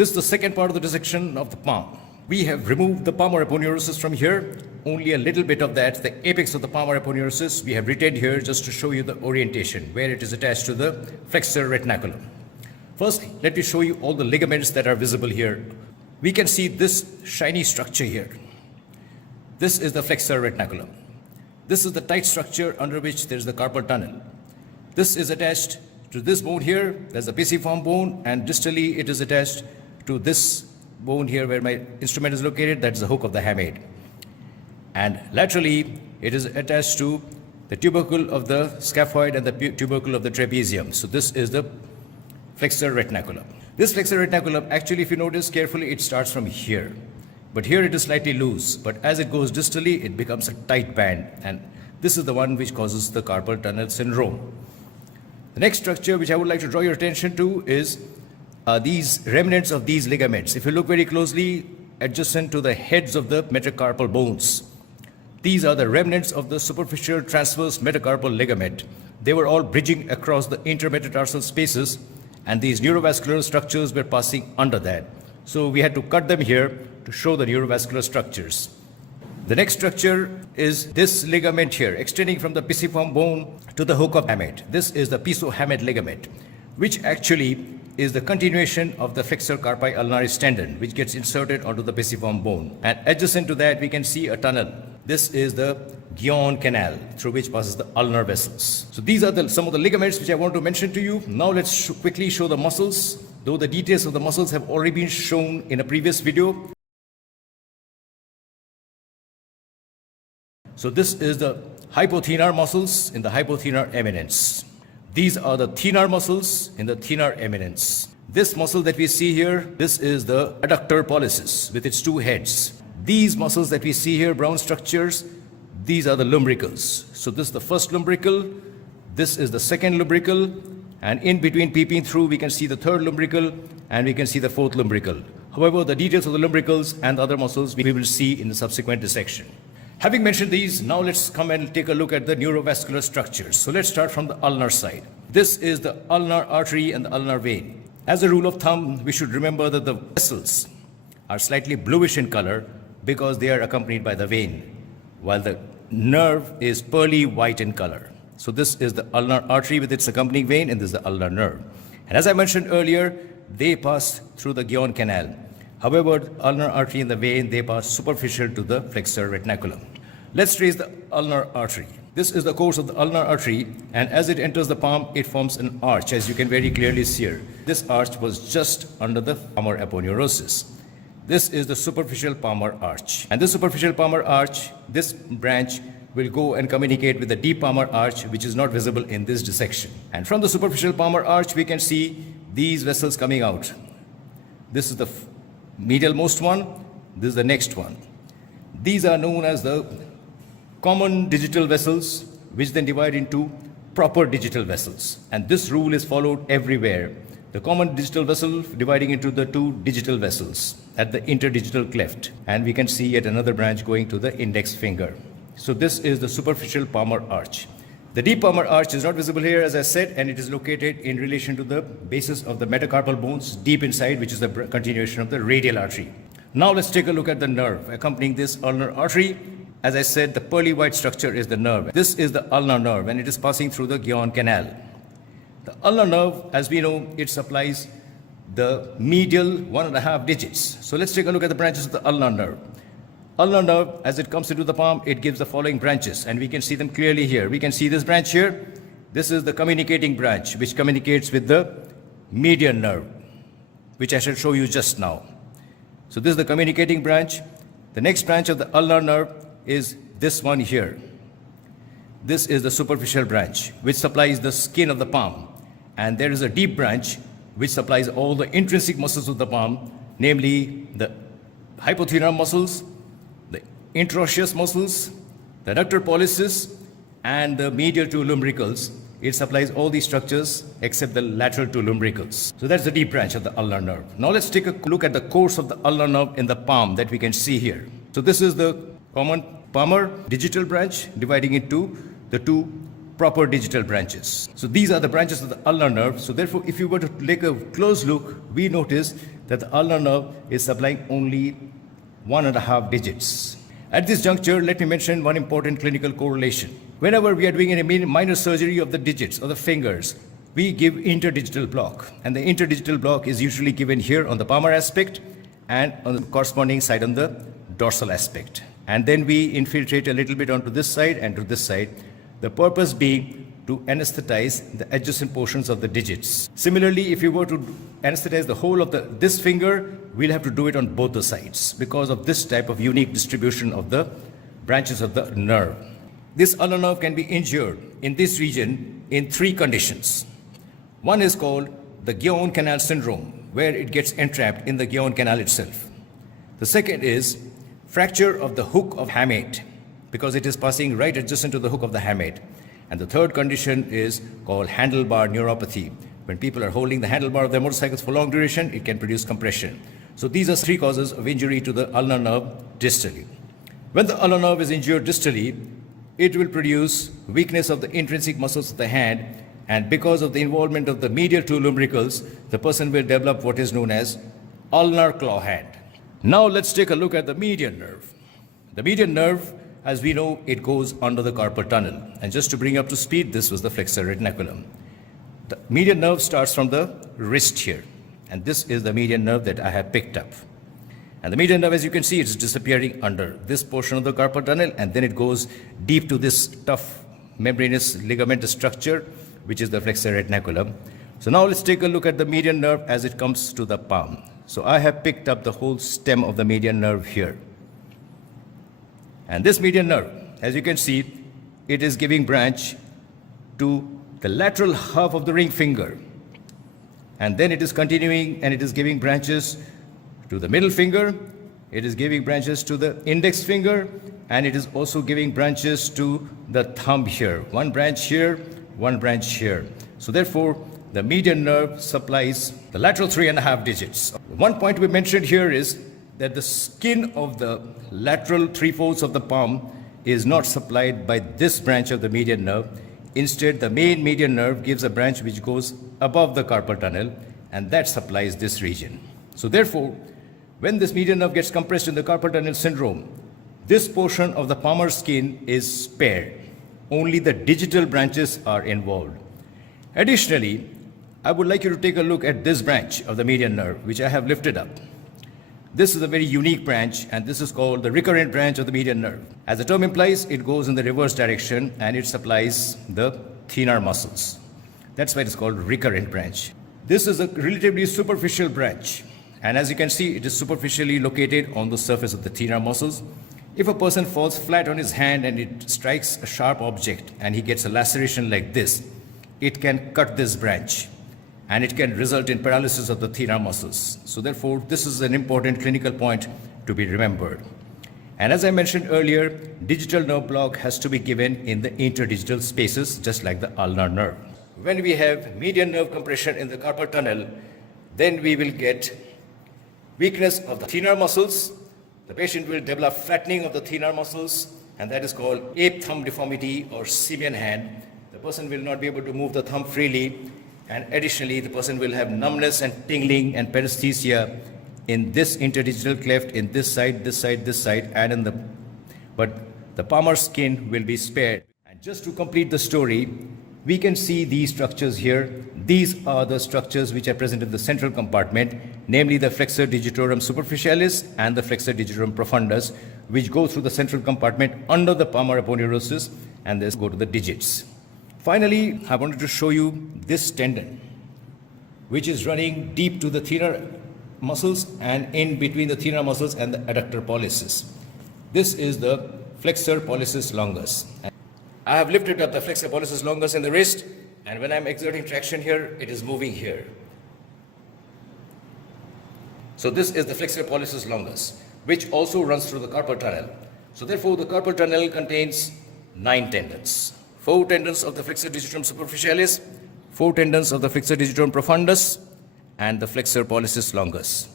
This is the second part of the dissection of the palm. We have removed the palmar aponeurosis from here, only a little bit of that, the apex of the palmar aponeurosis, we have retained here just to show you the orientation, where it is attached to the flexor retinaculum. First, let me show you all the ligaments that are visible here. We can see this shiny structure here. This is the flexor retinaculum. This is the tight structure under which there is the carpal tunnel. This is attached to this bone here, there's a pisiform bone, and distally it is attached to this bone here where my instrument is located, that's the hook of the hamate. And laterally, it is attached to the tubercle of the scaphoid and the tubercle of the trapezium. So this is the flexor retinaculum. This flexor retinaculum, actually, if you notice carefully, it starts from here. But here it is slightly loose. But as it goes distally, it becomes a tight band. And this is the one which causes the carpal tunnel syndrome. The next structure which I would like to draw your attention to is these remnants of these ligaments. If you look very closely, adjacent to the heads of the metacarpal bones, these are the remnants of the superficial transverse metacarpal ligament. They were all bridging across the intermetatarsal spaces, and these neurovascular structures were passing under that. So we had to cut them here to show the neurovascular structures. The next structure is this ligament here, extending from the pisiform bone to the hook of hamate. This is the pisohamate ligament, which actually is the continuation of the flexor carpi ulnaris tendon, which gets inserted onto the pisiform bone. And adjacent to that, we can see a tunnel. This is the Gangane canal through which passes the ulnar vessels. So these are some of the ligaments which I want to mention to you. Now let's quickly show the muscles, though the details of the muscles have already been shown in a previous video. So this is the hypothenar muscles in the hypothenar eminence. These are the thenar muscles in the thenar eminence. This muscle that we see here, this is the adductor pollicis with its two heads. These muscles that we see here, brown structures, these are the lumbricals. So this is the first lumbrical, this is the second lumbrical, and in between peeping through, we can see the third lumbrical, and we can see the fourth lumbrical. However, the details of the lumbricals and the other muscles we will see in the subsequent dissection. Having mentioned these, now let's come and take a look at the neurovascular structures. So let's start from the ulnar side. This is the ulnar artery and the ulnar vein. As a rule of thumb, we should remember that the vessels are slightly bluish in color because they are accompanied by the vein, while the nerve is pearly white in color. So this is the ulnar artery with its accompanying vein, and this is the ulnar nerve. And as I mentioned earlier, they pass through the Gangane canal. However, the ulnar artery and the vein, they pass superficial to the flexor retinaculum. Let's trace the ulnar artery. This is the course of the ulnar artery, and as it enters the palm, it forms an arch, as you can very clearly see here. This arch was just under the palmar aponeurosis. This is the superficial palmar arch. And this superficial palmar arch, this branch will go and communicate with the deep palmar arch, which is not visible in this dissection. And from the superficial palmar arch, we can see these vessels coming out. This is the medialmost one, this is the next one. These are known as the common digital vessels, which then divide into proper digital vessels. And this rule is followed everywhere. The common digital vessel dividing into the two digital vessels at the interdigital cleft. And we can see yet another branch going to the index finger. So this is the superficial palmar arch. The deep palmar arch is not visible here, as I said, and it is located in relation to the basis of the metacarpal bones deep inside, which is the continuation of the radial artery. Now let's take a look at the nerve accompanying this ulnar artery. As I said, the pearly white structure is the nerve. This is the ulnar nerve, and it is passing through the Gangane canal. The ulnar nerve, as we know, it supplies the medial 1.5 digits. So let's take a look at the branches of the ulnar nerve. Ulnar nerve, as it comes into the palm, it gives the following branches, and we can see them clearly here. We can see this branch here. This is the communicating branch, which communicates with the median nerve, which I shall show you just now. So this is the communicating branch. The next branch of the ulnar nerve is this one here. This is the superficial branch, which supplies the skin of the palm. And there is a deep branch, which supplies all the intrinsic muscles of the palm, namely the hypothenar muscles, the interosseous muscles, the adductor pollicis, and the medial two lumbricals. It supplies all these structures except the lateral two lumbricals. So that's the deep branch of the ulnar nerve. Now let's take a look at the course of the ulnar nerve in the palm that we can see here. So this is the common palmar digital branch dividing into the two proper digital branches. So these are the branches of the ulnar nerve. So therefore, if you were to take a close look, we notice that the ulnar nerve is supplying only 1.5 digits. At this juncture, let me mention one important clinical correlation. Whenever we are doing any minor surgery of the digits or the fingers, we give interdigital block. And the interdigital block is usually given here on the palmar aspect and on the corresponding side on the dorsal aspect. And then we infiltrate a little bit onto this side and to this side, the purpose being to anesthetize the adjacent portions of the digits. Similarly, if you were to anesthetize the whole of this finger, we'll have to do it on both the sides because of this type of unique distribution of the branches of the nerve. This ulnar nerve can be injured in this region in 3 conditions. One is called the Gangane canal syndrome, where it gets entrapped in the Gangane canal itself. The second is fracture of the hook of hamate, because it is passing right adjacent to the hook of the hamate. And the third condition is called handlebar neuropathy. When people are holding the handlebar of their motorcycles for long duration, it can produce compression. So these are 3 causes of injury to the ulnar nerve distally. When the ulnar nerve is injured distally, it will produce weakness of the intrinsic muscles of the hand, and because of the involvement of the medial 2 lumbricals, the person will develop what is known as ulnar claw hand. Now let's take a look at the median nerve. The median nerve, as we know, it goes under the carpal tunnel. And just to bring up to speed, this was the flexor retinaculum. The median nerve starts from the wrist here. And this is the median nerve that I have picked up. And the median nerve, as you can see, it's disappearing under this portion of the carpal tunnel, and then it goes deep to this tough membranous ligamentous structure, which is the flexor retinaculum. So now let's take a look at the median nerve as it comes to the palm. So I have picked up the whole stem of the median nerve here. And this median nerve, as you can see, it is giving branch to the lateral half of the ring finger. And then it is continuing and it is giving branches to the middle finger, it is giving branches to the index finger, and it is also giving branches to the thumb here. One branch here, one branch here. So therefore, the median nerve supplies the lateral 3.5 digits. One point we mentioned here is that the skin of the lateral 3/4 of the palm is not supplied by this branch of the median nerve. Instead, the main median nerve gives a branch which goes above the carpal tunnel, and that supplies this region. So therefore, when this median nerve gets compressed in the carpal tunnel syndrome, this portion of the palmar skin is spared. Only the digital branches are involved. Additionally, I would like you to take a look at this branch of the median nerve, which I have lifted up. This is a very unique branch, and this is called the recurrent branch of the median nerve. As the term implies, it goes in the reverse direction and it supplies the thenar muscles. That's why it is called recurrent branch. This is a relatively superficial branch, and as you can see, it is superficially located on the surface of the thenar muscles. If a person falls flat on his hand and it strikes a sharp object and he gets a laceration like this, it can cut this branch and it can result in paralysis of the thenar muscles. So therefore, this is an important clinical point to be remembered. And as I mentioned earlier, digital nerve block has to be given in the interdigital spaces, just like the ulnar nerve. When we have median nerve compression in the carpal tunnel, then we will get weakness of the thenar muscles. The patient will develop flattening of the thenar muscles, and that is called ape thumb deformity or simian hand. The person will not be able to move the thumb freely, and additionally, the person will have numbness and tingling and paresthesia in this interdigital cleft, in this side, and but the palmar skin will be spared. And just to complete the story, we can see these structures here. These are the structures which are present in the central compartment, namely the flexor digitorum superficialis and the flexor digitorum profundus, which go through the central compartment under the palmar aponeurosis and then go to the digits. Finally, I wanted to show you this tendon, which is running deep to the thenar muscles and in between the thenar muscles and the adductor pollicis. This is the flexor pollicis longus. I have lifted up the flexor pollicis longus in the wrist, and when I'm exerting traction here, it is moving here. So this is the flexor pollicis longus, which also runs through the carpal tunnel. So therefore, the carpal tunnel contains 9 tendons. 4 tendons of the flexor digitorum superficialis, 4 tendons of the flexor digitorum profundus, and the flexor pollicis longus.